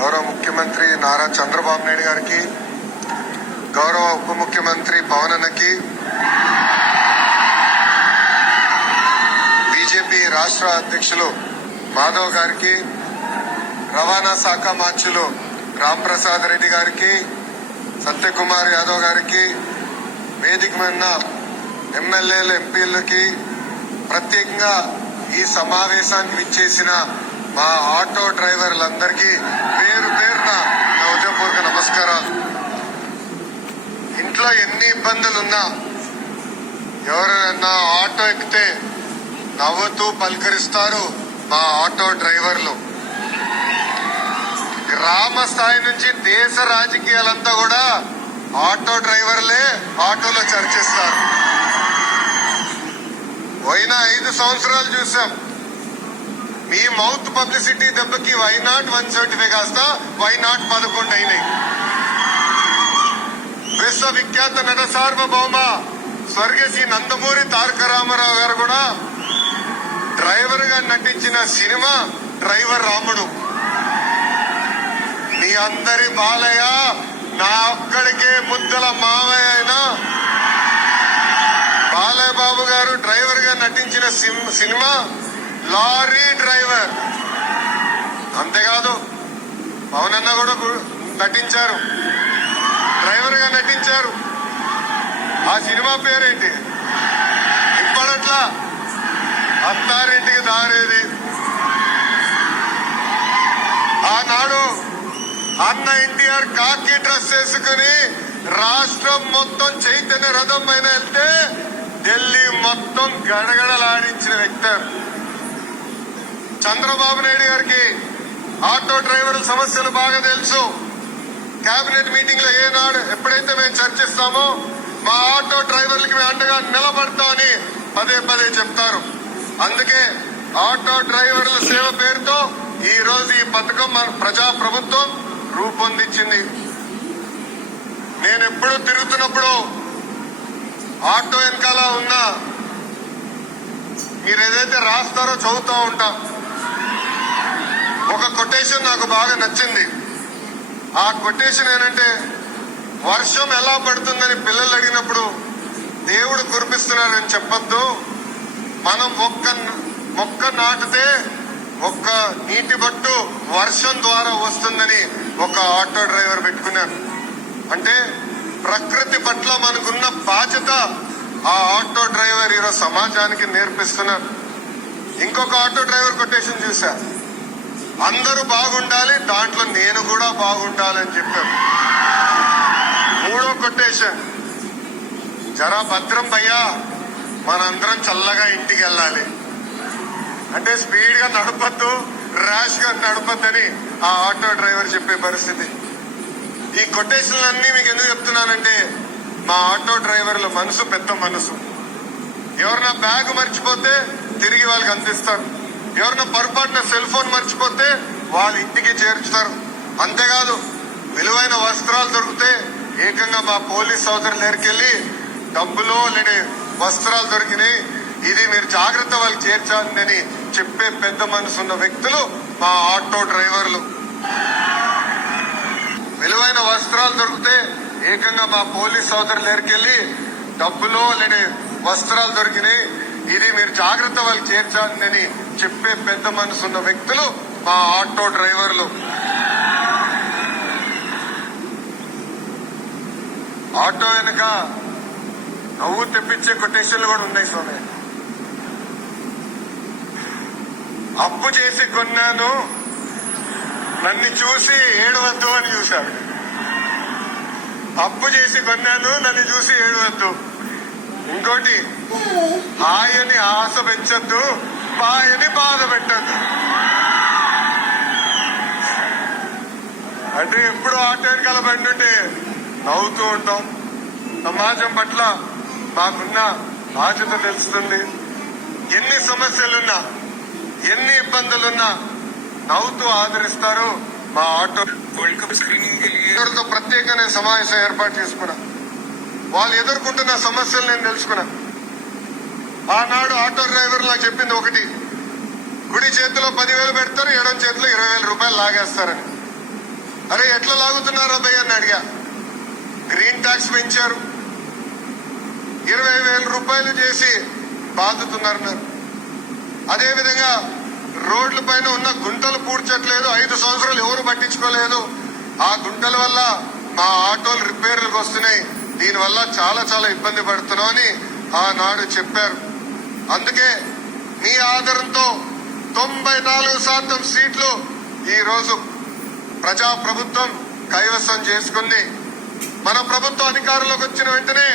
గౌరవ ముఖ్యమంత్రి నారా చంద్రబాబు నాయుడు గారికి, గౌరవ ఉప ముఖ్యమంత్రి పవన్ అన్నకి, బీజేపీ రాష్ట్ర అధ్యక్షులు మాధవ్ గారికి, రవాణా శాఖ మంత్రులు రాంప్రసాద్ రెడ్డి గారికి, సత్యకుమార్ యాదవ్ గారికి, వేదిక మీద ఎమ్మెల్యేలు ఎంపీలకి, ప్రత్యేకంగా ఈ సమావేశానికి విచ్చేసిన మా ఆటో డ్రైవర్లందరికీ పేరు పేరున నా హృదయపూర్వక నమస్కారాలు. ఇంట్లో ఎన్ని ఇబ్బందులున్నా ఎవరైనా ఆటో ఎక్కితే నవ్వుతూ పలకరిస్తారు మా ఆటో డ్రైవర్లు. గ్రామ స్థాయి నుంచి దేశ రాజకీయాలంతా కూడా ఆటో డ్రైవర్లే ఆటోలో చర్చిస్తారు. పోయిన 5 సంవత్సరాలు చూసాం. మీ మౌత్ పబ్లిసిటీ దెబ్బకి వైనాట్ 175 కాస్త వైనాట్ 11 అయినాయి. విశ్వవిఖ్యాత నట సార్వభౌమ స్వర్గశ్రీ నందమూరి తారక రామారావు గారు కూడా డ్రైవర్ గా నటించిన సినిమా డ్రైవర్ రాముడు. మీ అందరి బాలయ్య నా ఒక్కడికే ముద్దల మావయ్య అయినా బాలయ్య బాబు గారు డ్రైవర్ గా నటించిన సినిమా లారీ డ్రైవర్. అంతేకాదు పవన్ అన్న కూడా నటించారు, డ్రైవర్ గా నటించారు. ఆ సినిమా పేరేంటి ఇప్పట్లా? అత్తారింటికి దారేది. ఆనాడు అన్న ఎన్టీఆర్ కాకి డ్రెస్ వేసుకుని రాష్ట్రం మొత్తం చైతన్య రథం పైన వెళ్తే ఢిల్లీ మొత్తం గడగడలాడించిన వ్యక్తి. చంద్రబాబు నాయుడు గారికి ఆటో డ్రైవర్ల సమస్యలు బాగా తెలుసు. కేబినెట్ మీటింగ్ లో ఏనాడు ఎప్పుడైతే మేము చర్చిస్తామో మా ఆటో డ్రైవర్లకి మేము అండగా నిలబడతామని పదే పదే చెప్తారు. అందుకే ఆటో డ్రైవర్ల సేవ పేరుతో ఈ రోజు ఈ పథకం మన ప్రజా ప్రభుత్వం రూపొందించింది. నేను ఎప్పుడు తిరుగుతున్నప్పుడు ఆటో వెనకాల ఉన్నా మీరు ఏదైతే రాస్తారో చదువుతూ ఉంటా. ఒక కొటేషన్ నాకు బాగా నచ్చింది. ఆ కొటేషన్ ఏంటంటే, వర్షం ఎలా పడుతుందని పిల్లలు అడిగినప్పుడు దేవుడు కురిపిస్తున్నాడని చెప్పొద్దు, మనం మొక్క నాటితే ఒక్క నీటి బట్టు వర్షం ద్వారా వస్తుందని ఒక ఆటో డ్రైవర్ పెట్టుకున్నాను. అంటే ప్రకృతి పట్ల మనకున్న బాధ్యత ఆ ఆటో డ్రైవర్ ఈరోజు సమాజానికి నేర్పిస్తున్నారు. ఇంకొక ఆటో డ్రైవర్ కొటేషన్ చూసా, అందరూ బాగుండాలి, దాంట్లో నేను కూడా బాగుండాలని చెప్పారు. మూడో కొటేషన్, జరా భద్రం భయ్యా, మనందరం చల్లగా ఇంటికి వెళ్ళాలి. అంటే స్పీడ్ గా నడపద్దు, ర్యాష్ గా నడపద్దని ఆ ఆటో డ్రైవర్ చెప్పే పరిస్థితి. ఈ కొటేషన్లన్నీ మీకు ఎందుకు చెప్తున్నానంటే, మా ఆటో డ్రైవర్ల మనసు పెద్ద మనసు. ఎవరన్నా బ్యాగ్ మర్చిపోతే తిరిగి వాళ్ళకి అందిస్తారు. ఎవరన్నా పొరపాటున సెల్ ఫోన్ మర్చిపోతే వాళ్ళ ఇంటికి చేర్చుతారు. అంతేకాదు విలువైన వస్త్రాలు దొరికితే ఏకంగా మా పోలీస్ సోదరుల దగ్గరికి వెళ్లి డబ్బులో లేని వస్త్రాలు దొరికినాయి, ఇది మీరు జాగ్రత్త వాళ్ళకి చేర్చాలని చెప్పే పెద్ద మనసున్న వ్యక్తులు మా ఆటో డ్రైవర్లు. విలువైన వస్త్రాలు దొరికితే ఏకంగా మా పోలీస్ సోదరుల దగ్గరికి వెళ్లి డబ్బులో లేని వస్త్రాలు దొరికినాయి, ఇది మీరు జాగ్రత్త వాళ్ళకి చేర్చాలని చెప్పే పెద్ద మనసున్న వ్యక్తులు మా ఆటో డ్రైవర్లు. ఆటో వెనుక నవ్వు తెప్పించే కొటేషన్లు కూడా ఉన్నాయి స్వామి. అప్పు చేసి కొన్నాను, నన్ను చూసి ఏడవద్దు అని చూశాడు. అప్పు చేసి కొన్నాను, నన్ను చూసి ఏడవద్దు. ఇంకోటి, హాయని ఆశ పెంచద్దు, బాయని బాధ పెట్టద్దు. అంటే ఎప్పుడు ఆటో వెనకాల బండి ఉంటే నవ్వుతూ ఉంటాం. సమాజం పట్ల మాకున్న బాధ్యత తెలుస్తుంది. ఎన్ని సమస్యలున్నా, ఎన్ని ఇబ్బందులున్నా నవ్వుతూ ఆదరిస్తారు మా ఆటో. వరల్డ్ కప్ స్క్రీనింగ్ ప్రత్యేకంగా సమావేశం ఏర్పాటు చేసుకున్నా. వాళ్ళు ఎదుర్కొంటున్న సమస్యలు నేను తెలుసుకున్నా. ఆనాడు ఆటో డ్రైవర్ నాకు చెప్పింది ఒకటి, కుడి చేతిలో 10,000 పెడతారు, ఎడం చేతిలో 20,000 రూపాయలు లాగేస్తారని. అరే ఎట్లా లాగుతున్నారు అబ్బాయి అని అడిగా. గ్రీన్ ట్యాక్స్ పెంచారు, 20,000 రూపాయలు చేసి బాదుతున్నారు. అదేవిధంగా రోడ్ల పైన ఉన్న గుంటలు పూడ్చట్లేదు, 5 సంవత్సరాలు ఎవరు పట్టించుకోలేదు. ఆ గుంటల వల్ల మా ఆటోలు రిపేర్లకు వస్తున్నాయి, దీనివల్ల చాలా చాలా ఇబ్బంది పడుతున్నాం అని ఆనాడు చెప్పారు. అందుకే మీ ఆదరణతో 94% సీట్లు ఈ రోజు ప్రజా ప్రభుత్వం కైవసం చేసుకుంది. మన ప్రభుత్వం అధికారంలోకి వచ్చిన వెంటనే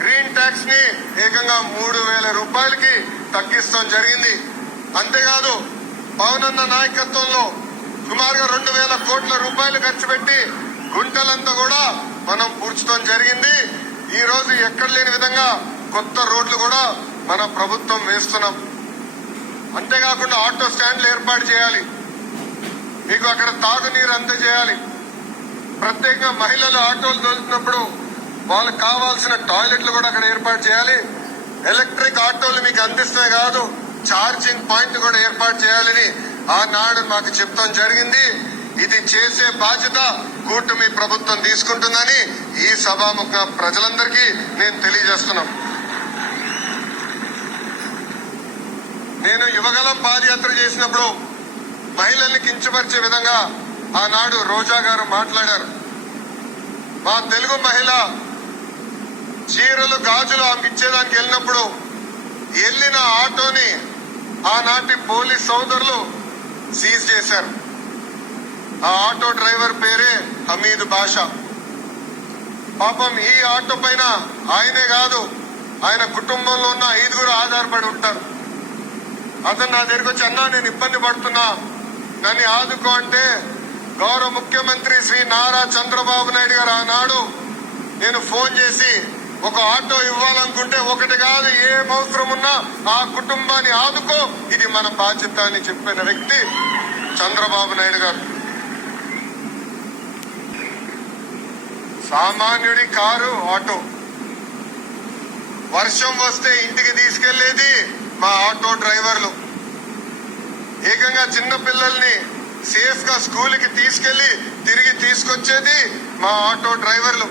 గ్రీన్ ట్యాక్స్ ని ఏకంగా 3,000 రూపాయలకి తగ్గిస్తాం జరిగింది. అంతేకాదు పవనన్న నాయకత్వంలో సుమారుగా 2,000 కోట్ల రూపాయలు ఖర్చు పెట్టి గుంటలంతా కూడా మనం పూడ్చడం జరిగింది. ఈ రోజు ఎక్కడ లేని విధంగా కొత్త రోడ్లు కూడా మన ప్రభుత్వం వేస్తున్నాం. అంతేకాకుండా ఆటో స్టాండ్లు ఏర్పాటు చేయాలి, మీకు అక్కడ తాగునీరు అందజేయాలి. ప్రత్యేకంగా మహిళలు ఆటోలు తోలుతున్నప్పుడు వాళ్ళకి కావాల్సిన టాయిలెట్లు కూడా అక్కడ ఏర్పాటు చేయాలి. ఎలక్ట్రిక్ ఆటోలు మీకు అందిస్తే కాదు, ఛార్జింగ్ పాయింట్ కూడా ఏర్పాటు చేయాలని ఆనాడు మాకు చెప్తాం జరిగింది. ఇది చేసే బాధ్యత కూటమి ప్రభుత్వం తీసుకుంటుందని ఈ సభాముఖ ప్రజలందరికీ నేను తెలియజేస్తున్నాం. నేను యువగలం పాదయాత్ర చేసినప్పుడు మహిళల్ని కించపరిచే విధంగా ఆనాడు రోజా గారు మాట్లాడారు. మా తెలుగు మహిళ చీరలు గాజులు ఆమెకి ఇచ్చేదానికి వెళ్ళినప్పుడు వెళ్ళిన ఆటోని ఆనాటి పోలీస్ సోదరులు సీజ్ చేశారు. ఆ ఆటో డ్రైవర్ పేరే హమీద్ బాషా. పాపం ఈ ఆటో పైన ఆయనే కాదు, ఆయన కుటుంబంలో ఉన్న 5 ఆధారపడి ఉంటారు. అతను నా దగ్గరికి వచ్చి, అన్నా నేను ఇబ్బంది పడుతున్నా, నన్ను ఆదుకో అంటే గౌరవ ముఖ్యమంత్రి శ్రీ నారా చంద్రబాబు నాయుడు గారు ఆనాడు నేను ఫోన్ చేసి ఒక ఆటో ఇవ్వాలనుకుంటే ఒకటి కాదు, ఏం అవసరం ఉన్నా ఆ కుటుంబాన్ని ఆదుకో, ఇది మన బాధ్యత అని చెప్పిన వ్యక్తి చంద్రబాబు నాయుడు గారు. సామాన్యుడి కారు ఆటో, వర్షం వస్తే ఇంటికి తీసుకెళ్లేది మా ఆటో డ్రైవర్లు. ఏకంగా చిన్న పిల్లల్ని సేఫ్ గా స్కూల్ కి తీసుకెళ్లి తిరిగి తీసుకొచ్చేది మా ఆటో డ్రైవర్లు.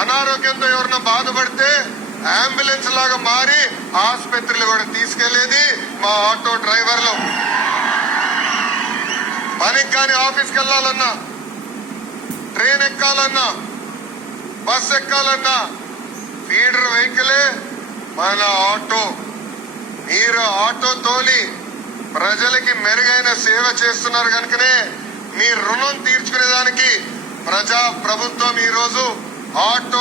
అనారోగ్యంతో ఎవరన్నా బాధపడితే అంబులెన్స్ లాగా మారి ఆసుపత్రులు కూడా తీసుకెళ్లేది మా ఆటో డ్రైవర్లు. పనికి కానీ ఆఫీస్కి వెళ్లాలన్నా, ట్రైన్ ఎక్కాలన్నా, బస్ ఎక్కాలన్నా ఫీడర్ వెహికలే మన ఆటో. మీరు ఆటో తోలి ప్రజలకి మెరుగైన సేవ చేస్తున్నారు కనుకనే మీ రుణం తీర్చుకునేదానికి ప్రజా ప్రభుత్వం ఈ రోజు ఆటో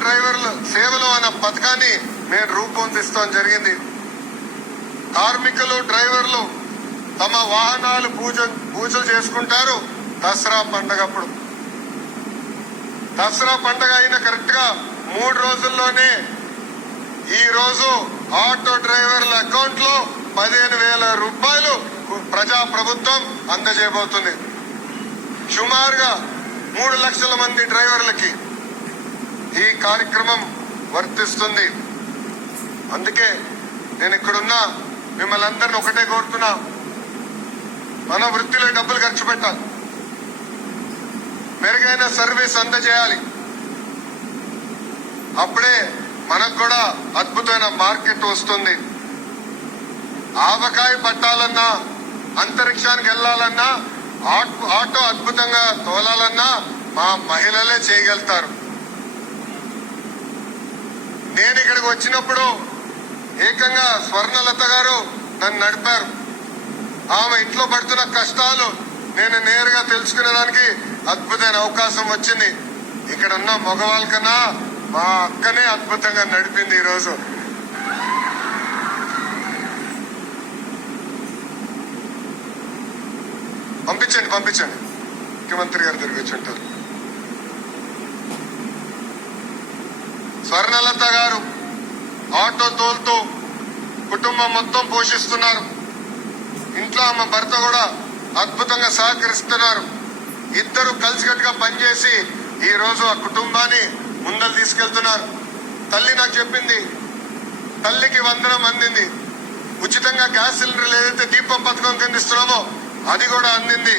డ్రైవర్ల సేవలు అనే పథకాన్ని మేము రూపొందిస్తాం జరిగింది. కార్మికులు డ్రైవర్లు తమ వాహనాలు పూజలు చేసుకుంటారు దసరా పండగప్పుడు. దసరా పండగ అయిన కరెక్ట్ గా 3 రోజుల్లోనే ఈ రోజు ఆటో డ్రైవర్ల అకౌంట్ లో 15,000 రూపాయలు ప్రజా ప్రభుత్వం అందజేయబోతుంది. సుమారుగా 3 లక్షల మంది డ్రైవర్లకి ఈ కార్యక్రమం వర్తిస్తుంది. అందుకే నేను ఇక్కడున్నా మిమ్మల్ని అందరిని ఒకటే కోరుతున్నా, మన వృత్తిలో డబ్బులు ఖర్చు పెట్టాలి, మెరుగైన సర్వీస్ అందజేయాలి. అప్పుడే మనకు కూడా అద్భుతమైన మార్కెట్ వస్తుంది. ఆవకాయ పట్టాలన్నా, అంతరిక్షానికి వెళ్లాలన్నా, ఆటో అద్భుతంగా తోలాలన్నా మా మహిళలే చేయగలుగుతారు. నేను ఇక్కడికి వచ్చినప్పుడు ఏకంగా స్వర్ణలత గారు నన్ను నడిపారు. ఆమె ఇంట్లో పడుతున్న కష్టాలు నేను నేరుగా తెలుసుకునేదానికి అద్భుతమైన అవకాశం వచ్చింది. ఇక్కడ ఉన్న మగవాళ్ళ కన్నా మా అక్కనే అద్భుతంగా నడిపింది. ఈరోజు పంపించండి ముఖ్యమంత్రి గారు తిరిగి వచ్చి ఉంటారు. స్వర్ణలత గారు ఆటో తోలుతూ కుటుంబం మొత్తం పోషిస్తున్నారు. ఇంట్లో ఆమె భర్త కూడా అద్భుతంగా సహకరిస్తున్నారు. ఇద్దరు కలిసికట్టుగా పనిచేసి ఈ రోజు ఆ కుటుంబాన్ని ముందలు తీసుకెళ్తున్నారు. తల్లి నాకు చెప్పింది, తల్లికి వందనం అందింది. ఉచితంగా గ్యాస్ సిలిండర్లు ఏదైతే దీపం పథకం కింద ఇస్తున్నామో అది కూడా అందింది.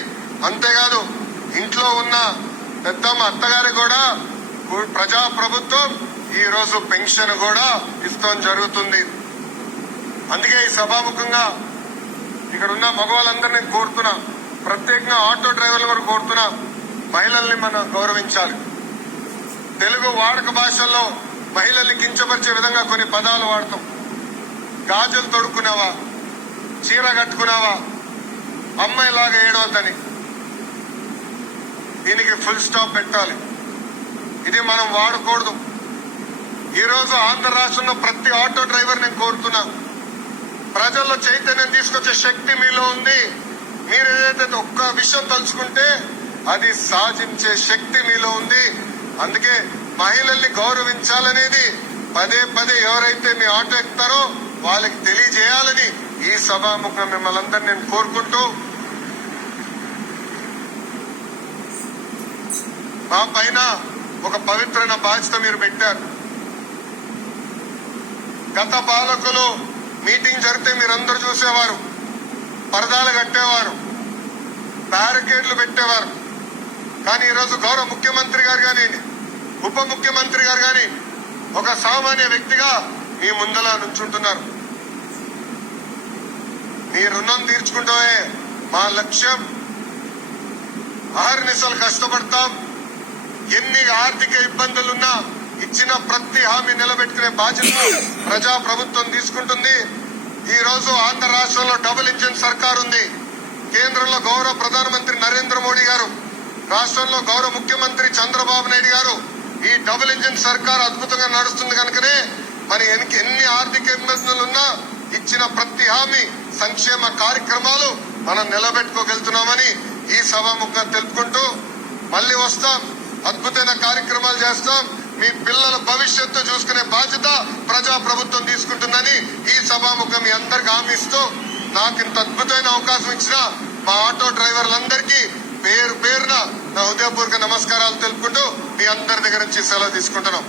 అంతేకాదు ఇంట్లో ఉన్న పెద్దమ్మ అత్తగారి కూడా ప్రజా ప్రభుత్వం ఈ రోజు పెన్షన్ కూడా ఇస్తాం జరుగుతుంది. అందుకే ఈ సభాముఖంగా ఇక్కడ ఉన్న మగవాళ్ళందరినీ కోరుతున్నా, ప్రత్యేకంగా ఆటో డ్రైవర్లు కూడా కోరుతున్నా, మహిళల్ని మనం గౌరవించాలి. తెలుగు వాడక భాషల్లో మహిళల్ని కించపరిచే విధంగా కొన్ని పదాలు వాడతాం. గాజులు తొడుక్కున్నావా, చీర కట్టుకున్నావా, అమ్మాయిలాగా ఏడవద్దని. దీనికి ఫుల్ స్టాప్ పెట్టాలి. ఇది మనం వాడకూడదు. ఈ రోజు ఆంధ్ర రాష్ట్రంలో ప్రతి ఆటో డ్రైవర్ నేను కోరుతున్నా, ప్రజల్లో చైతన్యం తీసుకొచ్చే శక్తి మీలో ఉంది. మీరు ఏదైతే ఒక్క విషయం తలుచుకుంటే అది సాధించే శక్తి మీలో ఉంది. అందుకే మహిళల్ని గౌరవించాలనేది పదే పదే ఎవరైతే మీ ఆటో ఎక్కుతారో వాళ్ళకి తెలియజేయాలని ఈ సభాముఖం మిమ్మల్ని అందరినీ నేను కోరుకుంటూ, మా పైన ఒక పవిత్రమైన బాధ్యత మీరు పెట్టారు. గత పాలకులు మీటింగ్ జరిగితే మీరందరూ చూసేవారు, పరదాలు కట్టేవారు, బ్యారికేడ్లు పెట్టేవారు. కానీ ఈరోజు గౌరవ ముఖ్యమంత్రి గారు కానీ, ఉప ముఖ్యమంత్రి గారు కానీ ఒక సామాన్య వ్యక్తిగా మీ ముందల నుంచుంటున్నారు. మీ రుణం తీర్చుకుంటే మా లక్ష్యం. ఆహర్నిశలు కష్టపడతాం. ఎన్ని ఆర్థిక ఇబ్బందులున్నా ఇచ్చిన ప్రతి హామీ నిలబెట్టుకునే బాధ్యత ప్రజా ప్రభుత్వం తీసుకుంటుంది. ఈ రోజు ఆంధ్ర రాష్ట్రంలో డబుల్ ఇంజిన్ సర్కార్ ఉంది. కేంద్రంలో గౌరవ ప్రధానమంత్రి నరేంద్ర మోడీ గారు, రాష్ట్రంలో గౌరవ ముఖ్యమంత్రి చంద్రబాబు నాయుడు గారు. ఈ డబుల్ ఇంజిన్ సర్కార్ అద్భుతంగా నడుస్తుంది కనుకనే మరి ఎన్ని ఆర్థిక ఇబ్బందులున్నా ఇచ్చిన ప్రతి హామీ, సంక్షేమ కార్యక్రమాలు మనం నిలబెట్టుకోగలుగుతున్నామని ఈ సభాముఖంగా తెలుపుకుంటూ, మళ్లీ వస్తాం, అద్భుతమైన కార్యక్రమాలు చేస్తాం. మీ పిల్లల భవిష్యత్తు చూసుకునే బాధ్యత ప్రజా ప్రభుత్వం తీసుకుంటుందని ఈ సభాముఖం మీ అందరికి హామీ ఇస్తూ, నాకు ఇంత అద్భుతమైన అవకాశం ఇచ్చిన మా ఆటో డ్రైవర్లందరికీ పేరు పేరున నా హృదయపూర్వక నమస్కారాలు తెలుపుకుంటూ మీ అందరి దగ్గర నుంచి సెలవు తీసుకుంటున్నాం.